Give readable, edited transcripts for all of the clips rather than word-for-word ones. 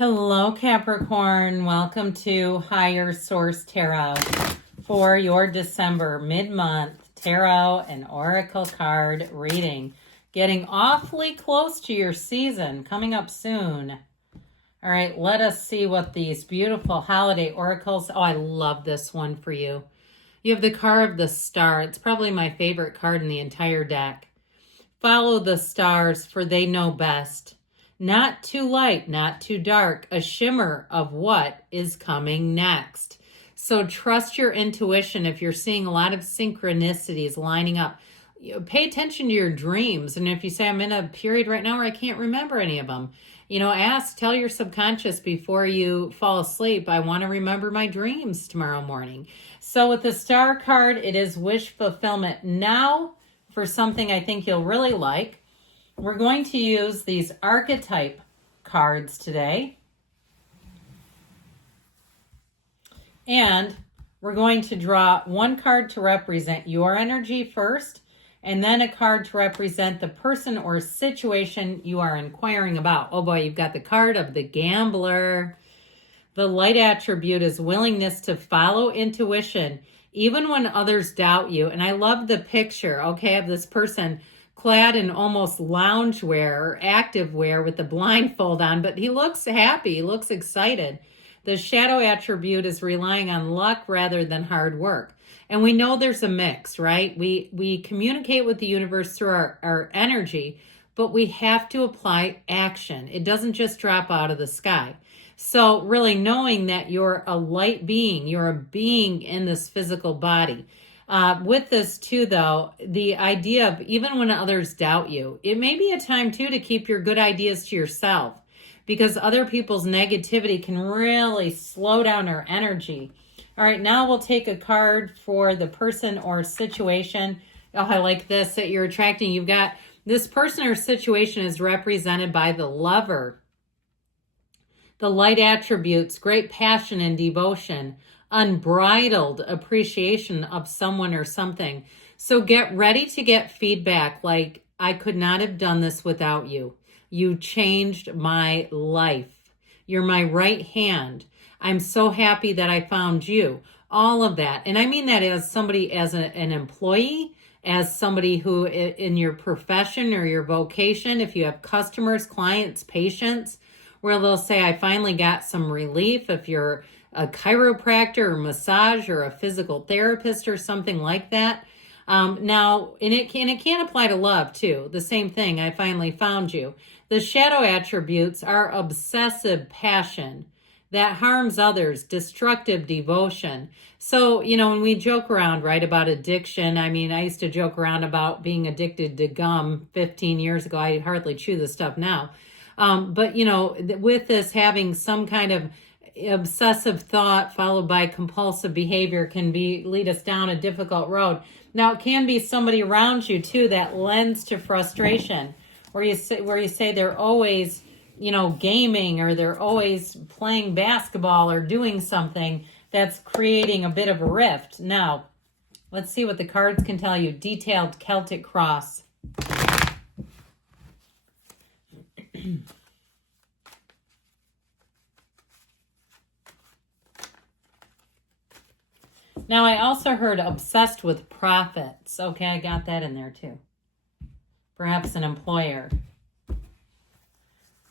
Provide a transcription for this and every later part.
Hello, Capricorn. Welcome to Higher Source Tarot for your December mid-month tarot and oracle card reading. Getting awfully close to your season, coming up soon. All right, let us see what these beautiful holiday oracles. Oh, I love this one for you. You have the card of the star. It's probably my favorite card in the entire deck. Follow the stars, for they know best. Not too light, not too dark, a shimmer of what is coming next. So trust your intuition if you're seeing a lot of synchronicities lining up. Pay attention to your dreams. And if you say, I'm in a period right now where I can't remember any of them, tell your subconscious before you fall asleep, I want to remember my dreams tomorrow morning. So with the star card, it is wish fulfillment. Now for something I think you'll really like. We're going to use these archetype cards today. And we're going to draw one card to represent your energy first, and then a card to represent the person or situation you are inquiring about. Oh boy, you've got the card of the gambler. The light attribute is willingness to follow intuition, even when others doubt you. And I love the picture, okay, of this person clad in almost loungewear or activewear with the blindfold on, but he looks happy, he looks excited. The shadow attribute is relying on luck rather than hard work. And we know there's a mix, right? We communicate with the universe through our energy, but we have to apply action. It doesn't just drop out of the sky. So really knowing that you're a light being, you're a being in this physical body. With this too, though, the idea of even when others doubt you, it may be a time too to keep your good ideas to yourself, because other people's negativity can really slow down our energy. All right, now we'll take a card for the person or situation. Oh, I like this that you're attracting. You've got this person or situation is represented by the lover. The light attributes, great passion and devotion, unbridled appreciation of someone or something. So get ready to get feedback like, I could not have done this without you. You changed my life. You're my right hand. I'm so happy that I found you. All of that. And I mean that as somebody, as an employee, as somebody who in your profession or your vocation, if you have customers, clients, patients, where they'll say, I finally got some relief. If you're a chiropractor or massage or a physical therapist or something like that. Now, and it can apply to love too. The same thing, I finally found you. The shadow attributes are obsessive passion that harms others, destructive devotion. So, when we joke around, right, about addiction, I mean, I used to joke around about being addicted to gum 15 years ago. I hardly chew this stuff now. But, with this having some kind of obsessive thought followed by compulsive behavior can lead us down a difficult road. Now, it can be somebody around you too that lends to frustration, where you say they're always, gaming, or they're always playing basketball or doing something that's creating a bit of a rift. Now, let's see what the cards can tell you. Detailed Celtic cross. Now, I also heard obsessed with profits. Okay, I got that in there too. Perhaps an employer.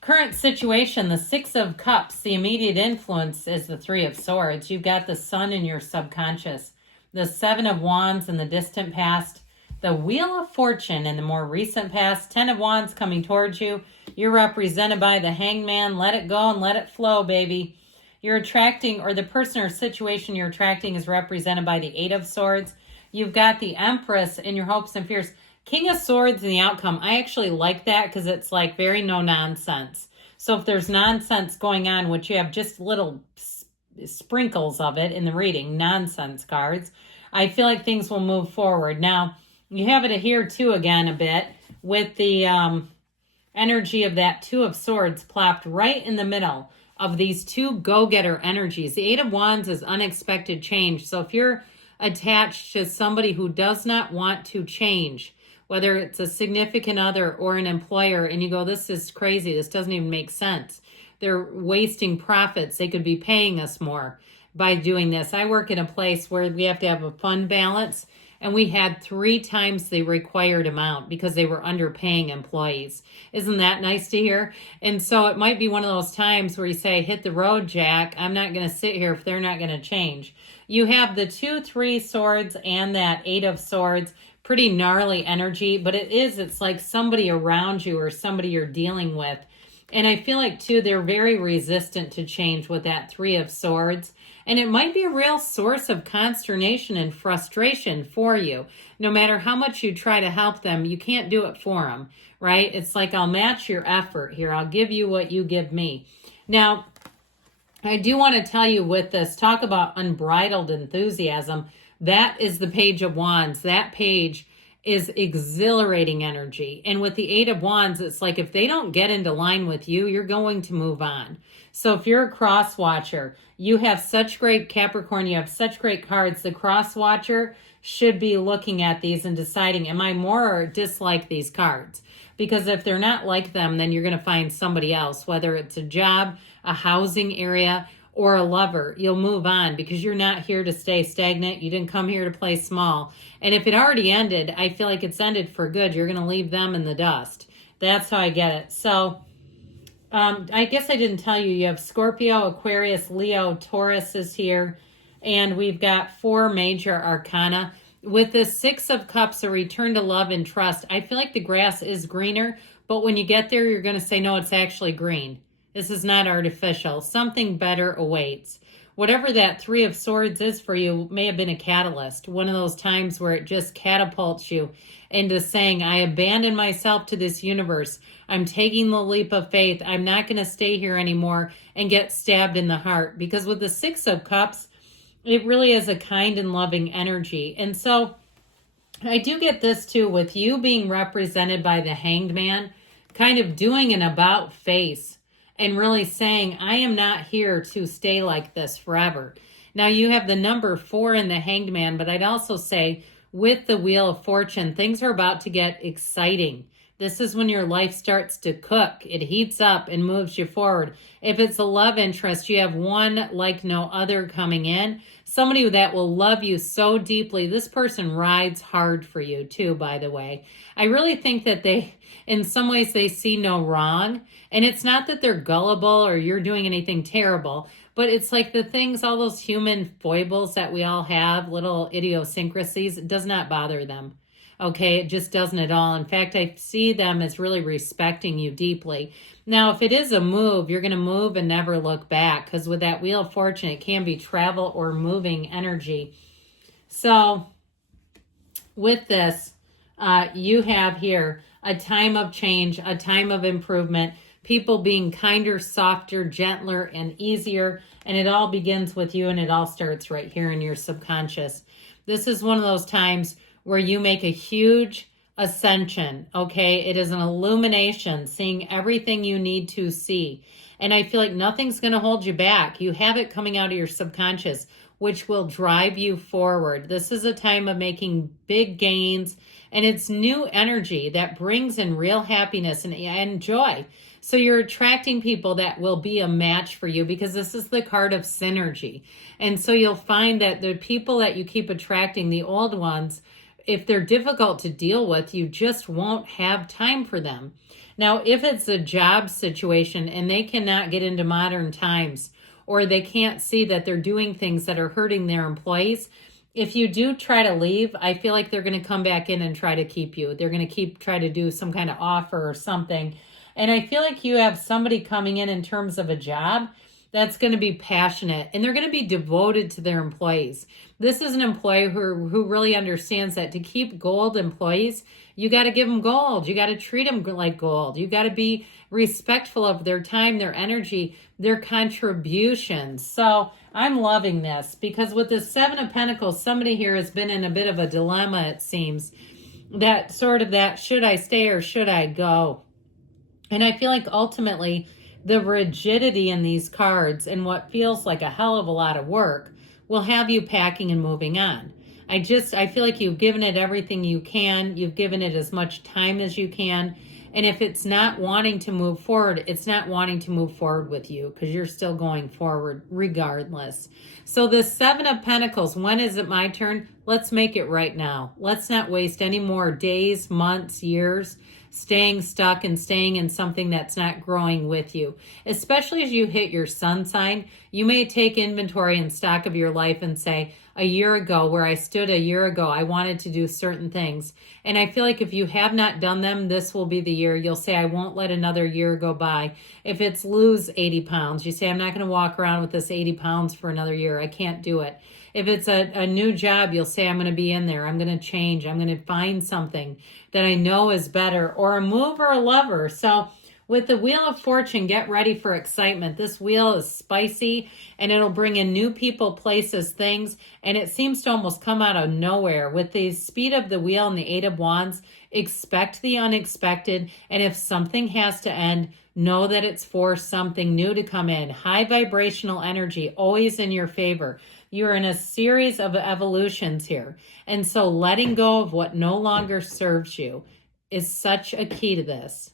Current situation, the Six of Cups. The immediate influence is the Three of Swords. You've got the Sun in your subconscious. The Seven of Wands in the distant past. The Wheel of Fortune in the more recent past. 10 of Wands coming towards you. You're represented by the Hangman. Let it go and let it flow, baby. You're attracting, or the person or situation you're attracting is represented by the Eight of Swords. You've got the Empress in your hopes and fears. King of Swords in the outcome. I actually like that because it's like very no nonsense. So if there's nonsense going on, which you have just little sprinkles of it in the reading, nonsense cards, I feel like things will move forward. Now, you have it here too again a bit with the energy of that Two of Swords plopped right in the middle of these two go-getter energies. The Eight of Wands is unexpected change. So if you're attached to somebody who does not want to change, whether it's a significant other or an employer, and you go, this is crazy. This doesn't even make sense. They're wasting profits. They could be paying us more by doing this. I work in a place where we have to have a fund balance, and we had 3 times the required amount because they were underpaying employees. Isn't that nice to hear? And so it might be one of those times where you say, hit the road, Jack. I'm not going to sit here if they're not going to change. You have the 2, 3 swords and that 8 of swords. Pretty gnarly energy, but it's like somebody around you or somebody you're dealing with. And I feel like, too, they're very resistant to change with that 3 of swords. And it might be a real source of consternation and frustration for you. No matter how much you try to help them, you can't do it for them, right? It's like, I'll match your effort here. I'll give you what you give me. Now, I do want to tell you with this, talk about unbridled enthusiasm. That is the Page of Wands. That page is exhilarating energy. And with the 8 of Wands, it's like if they don't get into line with you, you're going to move on. So if you're a cross watcher, you have such great Capricorn, you have such great cards. The cross watcher should be looking at these and deciding, am I more or dislike these cards? Because if they're not like them, then you're going to find somebody else, whether it's a job, a housing area, or a lover. You'll move on because you're not here to stay stagnant. You didn't come here to play small. And if it already ended, I feel like it's ended for good. You're going to leave them in the dust. That's how I get it. So I guess I didn't tell you, you have Scorpio, Aquarius, Leo, Taurus is here. And we've got 4 major arcana. With the 6 of Cups, a return to love and trust, I feel like the grass is greener. But when you get there, you're going to say, no, it's actually green. This is not artificial. Something better awaits. Whatever that 3 of Swords is for you may have been a catalyst. One of those times where it just catapults you into saying, I abandon myself to this universe. I'm taking the leap of faith. I'm not going to stay here anymore and get stabbed in the heart. Because with the 6 of Cups, it really is a kind and loving energy. And so I do get this too with you being represented by the Hanged Man, kind of doing an about face. And really saying, I am not here to stay like this forever. Now, you have the number 4 in the Hanged Man, but I'd also say with the Wheel of Fortune, things are about to get exciting. This is when your life starts to cook. It heats up and moves you forward. If it's a love interest, you have one like no other coming in. Somebody that will love you so deeply. This person rides hard for you too, by the way. I really think that in some ways, they see no wrong. And it's not that they're gullible or you're doing anything terrible, but it's like the things, all those human foibles that we all have, little idiosyncrasies, it does not bother them. Okay, it just doesn't at all. In fact, I see them as really respecting you deeply. Now, if it is a move, you're going to move and never look back, because with that Wheel of Fortune, it can be travel or moving energy. So with this, you have here a time of change, a time of improvement, people being kinder, softer, gentler, and easier. And it all begins with you, and it all starts right here in your subconscious. This is one of those times where you make a huge ascension, okay? It is an illumination, seeing everything you need to see. And I feel like nothing's going to hold you back. You have it coming out of your subconscious, which will drive you forward. This is a time of making big gains, and it's new energy that brings in real happiness and joy. So you're attracting people that will be a match for you, because this is the card of synergy. And so you'll find that the people that you keep attracting, the old ones, if they're difficult to deal with, you just won't have time for them. Now, if it's a job situation and they cannot get into modern times, or they can't see that they're doing things that are hurting their employees, if you do try to leave, I feel like they're going to come back in and try to keep you. They're going to try to do some kind of offer or something. And I feel like you have somebody coming in terms of a job that's going to be passionate, and they're going to be devoted to their employees. This is an employee who really understands that to keep gold employees, you got to give them gold. You got to treat them like gold. You got to be respectful of their time, their energy, their contributions. So I'm loving this, because with the 7 of Pentacles, somebody here has been in a bit of a dilemma, it seems. That sort of that, should I stay or should I go? And I feel like ultimately the rigidity in these cards and what feels like a hell of a lot of work will have you packing and moving on. I feel like you've given it everything you can. You've given it as much time as you can. And if it's not wanting to move forward, it's not wanting to move forward with you because you're still going forward regardless. So the Seven of Pentacles, when is it my turn? Let's make it right now. Let's not waste any more days, months, years staying stuck and staying in something that's not growing with you. Especially as you hit your sun sign, you may take inventory and stock of your life and say, a year ago, where I stood a year ago, I wanted to do certain things. And I feel like if you have not done them, this will be the year. You'll say, I won't let another year go by. If it's lose 80 pounds, you say, I'm not going to walk around with this 80 pounds for another year. I can't do it. If it's a new job, you'll say, I'm going to be in there. I'm going to change. I'm going to find something that I know is better, or a move or a lover. So with the Wheel of Fortune, get ready for excitement. This wheel is spicy and it'll bring in new people, places, things, and it seems to almost come out of nowhere. With the speed of the wheel and the Eight of Wands, expect the unexpected, and if something has to end, know that it's for something new to come in. High vibrational energy, always in your favor. You're in a series of evolutions here, and so letting go of what no longer serves you is such a key to this.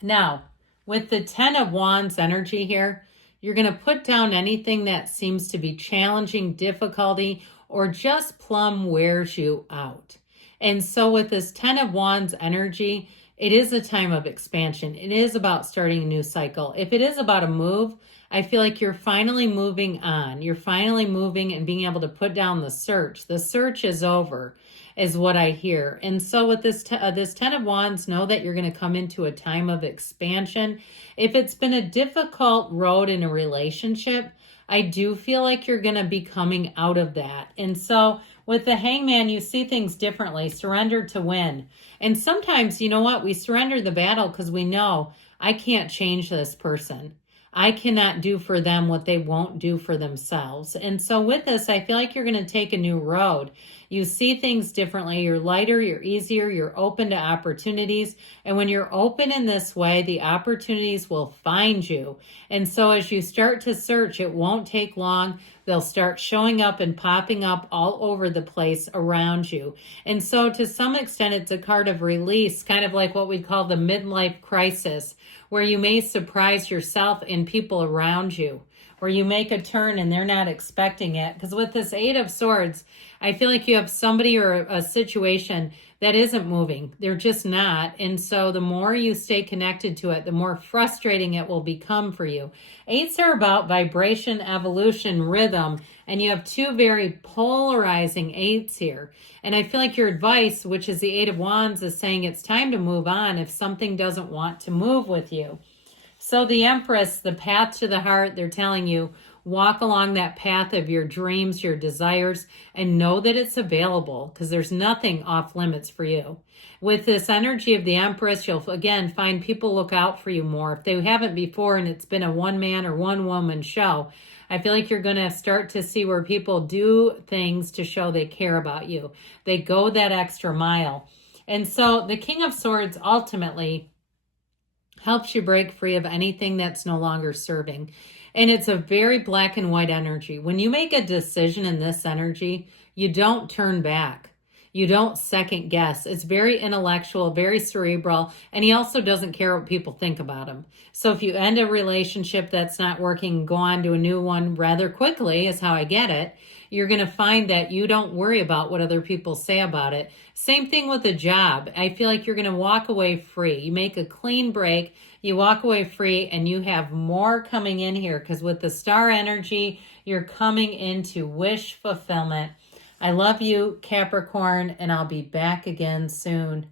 Now, with the Ten of Wands energy here, you're going to put down anything that seems to be challenging, difficulty, or just plumb wears you out. And so with this Ten of Wands energy, it is a time of expansion. It is about starting a new cycle. If it is about a move, I feel like you're finally moving on. You're finally moving and being able to put down the search. The search is over, is what I hear. And so with this Ten of Wands, know that you're going to come into a time of expansion. If it's been a difficult road in a relationship, I do feel like you're going to be coming out of that. And so with the Hangman, you see things differently. Surrender to win. And sometimes, you know what? We surrender the battle because we know I can't change this person. I cannot do for them what they won't do for themselves. And so with this, I feel like you're going to take a new road. You see things differently. You're lighter, you're easier, you're open to opportunities. And when you're open in this way, the opportunities will find you. And so as you start to search, it won't take long. They'll start showing up and popping up all over the place around you. And so to some extent, it's a card of release, kind of like what we call the midlife crisis, where you may surprise yourself and people around you, where you make a turn and they're not expecting it. Because with this Eight of Swords, I feel like you have somebody or a situation that isn't moving. They're just not. And so the more you stay connected to it, the more frustrating it will become for you. Eights are about vibration, evolution, rhythm, and you have two very polarizing eights here. And I feel like your advice, which is the Eight of Wands, is saying it's time to move on if something doesn't want to move with you. So the Empress, the path to the heart, they're telling you, walk along that path of your dreams, your desires, and know that it's available because there's nothing off limits for you. With this energy of the Empress, you'll again find people look out for you more. If they haven't before and it's been a one-man or one-woman show, I feel like you're going to start to see where people do things to show they care about you. They go that extra mile. And so the King of Swords ultimately helps you break free of anything that's no longer serving. And it's a very black and white energy. When you make a decision in this energy, you don't turn back. You don't second guess. It's very intellectual, very cerebral, and he also doesn't care what people think about him. So if you end a relationship that's not working, go on to a new one rather quickly, is how I get it. You're going to find that you don't worry about what other people say about it. Same thing with a job. I feel like you're going to walk away free. You make a clean break, you walk away free, and you have more coming in here because with the star energy, you're coming into wish fulfillment. I love you, Capricorn, and I'll be back again soon.